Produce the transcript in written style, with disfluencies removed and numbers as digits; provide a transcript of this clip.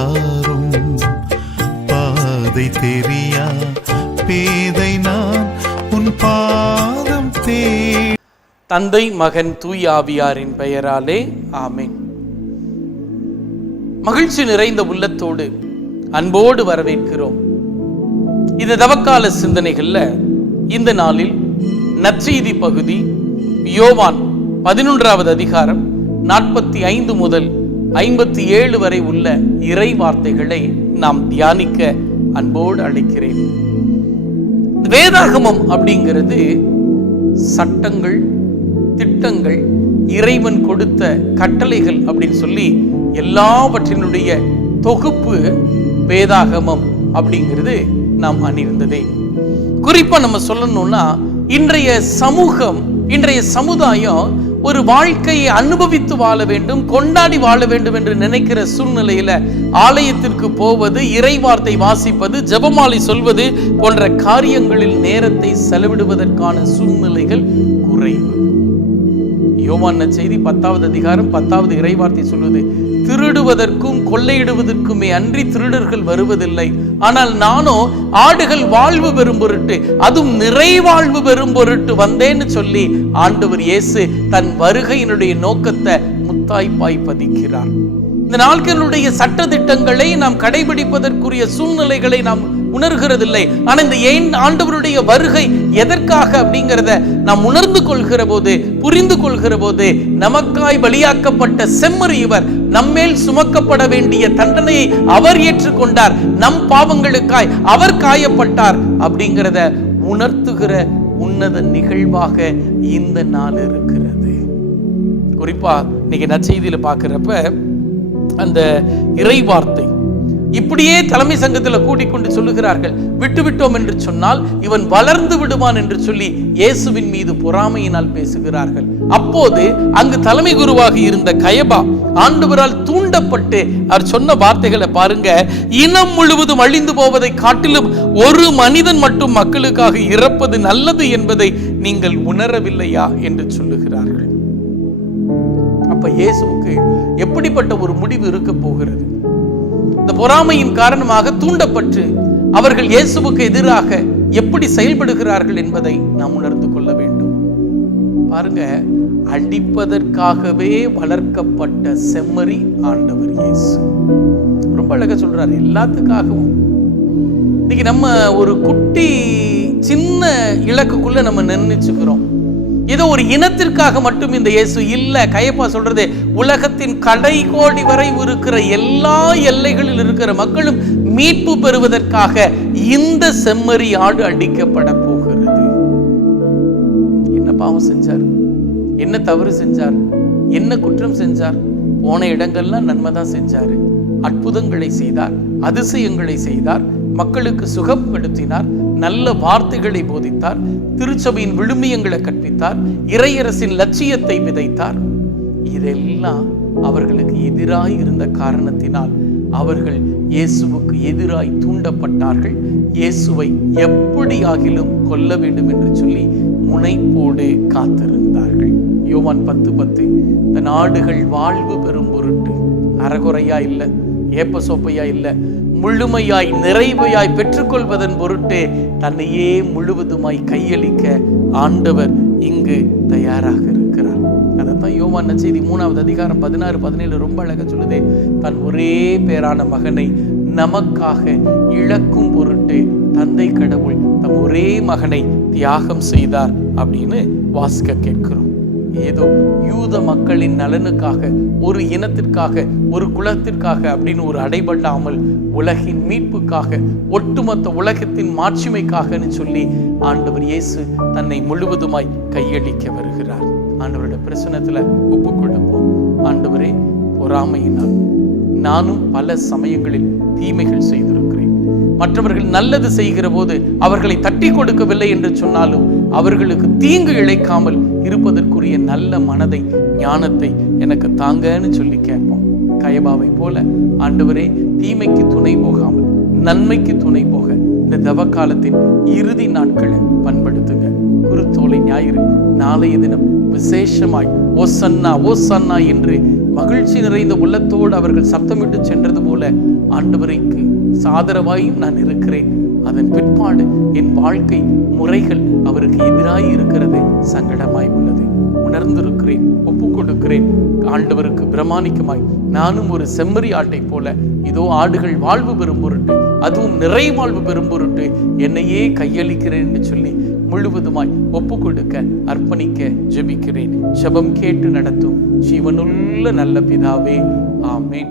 தாரும். பாதை தெரியா பேதை நான் உன் பாதம் தே. தந்தை, மகன், தூய ஆவியாரின் பெயராலே ஆமென். மகிழ்ச்சி நிறைந்த உள்ளத்தோடு அன்போடு வரவேற்கிறோம். இந்த தவக்கால சிந்தனைகள்ல இந்த நாளில் நற்செய்தி பகுதி யோவான் 11வது அதிகாரம் 45 முதல் 57 வரை உள்ள இறை வார்த்தைகளை நாம் தியானிக்க அன்போடு அழைக்கிறேன். வேதாகமம் அப்படிங்கிறது சட்டங்கள், திட்டங்கள், இறைவன் கொடுத்த கட்டளைகள் அப்படின்னு சொல்லி எல்லாவற்றினுடைய தொகுப்பு வேதாகமம் அப்படிங்கிறது நாம் அறிந்ததே. குறிப்பா நம்ம சொல்லணும்னா, இன்றைய சமூகம், இன்றைய சமுதாயம் ஒரு வாழ்க்கையை அனுபவித்து வாழ வேண்டும், கொண்டாடி வாழ வேண்டும் என்று நினைக்கிற சூழ்நிலையில ஆலயத்திற்கு போவது, இறை வார்த்தை வாசிப்பது, ஜெபமாலை சொல்வது போன்ற காரியங்களில் நேரத்தை செலவிடுவதற்கான சூழ்நிலைகள் குறைவு. யோவான் நற்செய்தி 10வது அதிகாரம் 10வது இறைவார்த்தை சொல்வது, திருடுவதற்கும் கொள்ளையிடுவதற்குமே அன்றி திருடர்கள் வருவதில்லை, ஆனால் நானோ ஆடுகள் வாழ்வு பெறும் பொருட்டு, அதுவும் நிறைவாழ்வு பெறும் பொருட்டு வந்தேன்னு சொல்லி ஆண்டவர் இயேசு தன் வருகையினுடைய நோக்கத்தை முத்தாய்ப்பாய் பதிக்கிறார். இந்த நாட்களுடைய சட்ட திட்டங்களை நாம் கடைபிடிப்பதற்குரிய சூழ்நிலைகளை நாம் உணர்கிறதில்லை. ஆனா இந்த ஆண்டவருடைய வருகை எதற்காக அப்படிங்கிறத நாம் உணர்ந்து கொள்கிற போது, புரிந்து கொள்கிற போது, நமக்காய் பலியாக்கப்பட்ட செம்மறி இவர், நம்மேல் சுமக்கப்பட வேண்டிய தண்டனையை அவர் ஏற்றுக்கொண்டார், நம் பாவங்களுக்காய் அவர் காயப்பட்டார் அப்படிங்கிறத உணர்த்துகிற உன்னத நிகழ்வாக இந்த நாள் இருக்கிறது. குறிப்பா இன்னைக்கு நற்செய்தியில பார்க்கிறப்ப அந்த இறை வார்த்தை இப்படியே தலைமை சங்கத்தில் கூட்டிக்கொண்டு சொல்லுகிறார்கள், விட்டுவிட்டோம் என்று சொன்னால் இவன் வளர்ந்து விடுவான் என்று சொல்லி இயேசுவின் மீது பொறாமையினால் பேசுகிறார்கள். அப்போது அங்கு தலைமை குருவாக இருந்த கயபா ஆண்டவரால் தூண்டப்பட்டு அவர் சொன்ன வார்த்தைகளை பாருங்க. இனம் முழுவதும் அழிந்து போவதை காட்டிலும் ஒரு மனிதன் மட்டும் மக்களுக்காக இறப்பது நல்லது என்பதை நீங்கள் உணரவில்லையா என்று சொல்லுகிறார்கள். அப்ப இயேசுவுக்கு எப்படிப்பட்ட ஒரு முடிவு இருக்க போகிறது? இந்த பொறாமையின் காரணமாக தூண்டப்பட்டு அவர்கள் இயேசுவுக்கு எதிராக எப்படி செயல்படுகிறார்கள் என்பதை நாம் உணர்ந்து கொள்ள வேண்டும். பாருங்க, அடிப்பதற்காகவே வளர்க்கப்பட்ட செம்மறி ஆண்டவர் இயேசு. ரொம்ப அழகா சொல்றாரு, எல்லாத்துக்காகவும். இன்னைக்கு நம்ம ஒரு குட்டி சின்ன இலக்குக்குள்ள நம்ம நினைச்சுக்கிறோம், ஏதோ ஒரு இனத்திற்காக மட்டும் இந்த இயேசு இல்ல. கயப்பா சொல்றது, உலகத்தின் கடைகோடி வரை இருக்கிற எல்லா எல்லைகளில் இருக்கிற மக்களும் மீட்பு பெறுவதற்காக இந்த செம்மறி ஆடு அடிக்கப்பட போகிறது. என்ன பாவம் செஞ்சார்? என்ன தவறு செஞ்சார்? என்ன குற்றம் செஞ்சார்? போன இடங்கள்லாம் நன்மைதான் செஞ்சாரு. அற்புதங்களை செய்தார், அதிசயங்களை செய்தார், மக்களுக்கு சுகப்படுத்தினார், நல்ல வார்த்தைகளை போதித்தார், திருச்சபையின் விழுமியங்களை கற்பித்தார், இறையரசின் லட்சியத்தை விதைத்தார். இதெல்லாம் அவர்களுக்கு எதிராய் இருந்த காரணத்தினால் அவர்கள் இயேசுவுக்கு எதிராய் தூண்டப்பட்டார்கள். இயேசுவை எப்படியாகிலும் கொல்ல வேண்டும் என்று சொல்லி முனைப்போடு காத்திருந்தார்கள். யோவான் 10:10, இந்த நாடுகள் வாழ்வு பெறும் பொருட்டு அறகுறையா இல்லை, ஏப்ப சோப்பையா இல்லை, முழுமையாய் நிறைவையாய் பெற்றுக்கொள்வதன் பொருட்டு தன்னையே முழுவதுமாய் கையளிக்க ஆண்டவர் இங்கு தயாராக இருக்கிறார். அதைத்தான் யோவான் நற்செய்தி 3வது அதிகாரம் 16-17 ரொம்ப அழகா சொல்லுதே, தன் ஒரே பேரான மகனை நமக்காக இழக்கும் பொருட்டு தந்தை கடவுள் தம் ஒரே மகனை தியாகம் செய்தார் அப்படின்னு வாசிக்க கேட்கிறோம். ஏதோ யூத மக்களின் நலனுக்காக, ஒரு இனத்திற்காக, ஒரு குலத்திற்காக அப்படின்னு ஒரு அடைபடாமல் உலகின் மீட்புக்காக, ஒட்டுமொத்த உலகத்தின் மாட்சிமைக்காக சொல்லி ஆண்டவர் இயேசு தன்னை முழுவதுமாய் கையளிக்க வருகிறார். ஆண்டவருடைய பிரசன்னத்துல ஒப்பு கொடுப்போம். ஆண்டவரே, பொறாமையினால் நானும் பல சமயங்களில் தீமைகள் செய்திருக்கிறேன். மற்றவர்கள் நல்லது செய்கிற போது அவர்களை தட்டி கொடுக்கவில்லை என்று சொன்னாலும் அவர்களுக்கு தீங்கு இழைக்காமல் இருப்பதற்குரிய நல்ல மனதை, ஞானத்தை எனக்கு தாங்கன்னு சொல்லி கேட்போம். கயபாவை போல ஆண்டவரே, தீமைக்கு துணை போகாமல் நன்மைக்கு துணை போக இந்த தவக்காலத்தின் இறுதி நாட்களை பண்படுத்துங்க. குருத்தோலை ஞாயிறு நாளைய தினம் விசேஷமாய் ஓசன்னா ஓசன்னா என்று மகிழ்ச்சி நிறைந்த உள்ளத்தோடு அவர்கள் சப்தமிட்டு சென்றது போல ஆண்டவரைக்கு சாதரவாயும் நான் இருக்கிறேன். அதன் பிற்பாடு என் வாழ்க்கை முறைகள் அவருக்கு எதிராய் இருக்கிறது, சங்கடமாய் உள்ளது, உணர்ந்திருக்கிறேன், ஒப்பு கொடுக்கிறேன். ஆண்டவருக்கு பிரமாணிக்கமாய் நானும் ஒரு செம்மறி ஆட்டை போல இதோ ஆடுகள் வாழ்வு பெறும் பொருட்டு, அதுவும் நிறை வாழ்வு பெறும் பொருட்டு என்னையே கையளிக்கிறேன் என்று சொல்லி முழுவதுமாய் ஒப்பு கொடுக்க அர்ப்பணிக்க ஜெபிக்கிறேன். ஜெபம் கேட்டு நடத்தும் ஜீவனுள்ள நல்ல பிதாவே, ஆமேன்.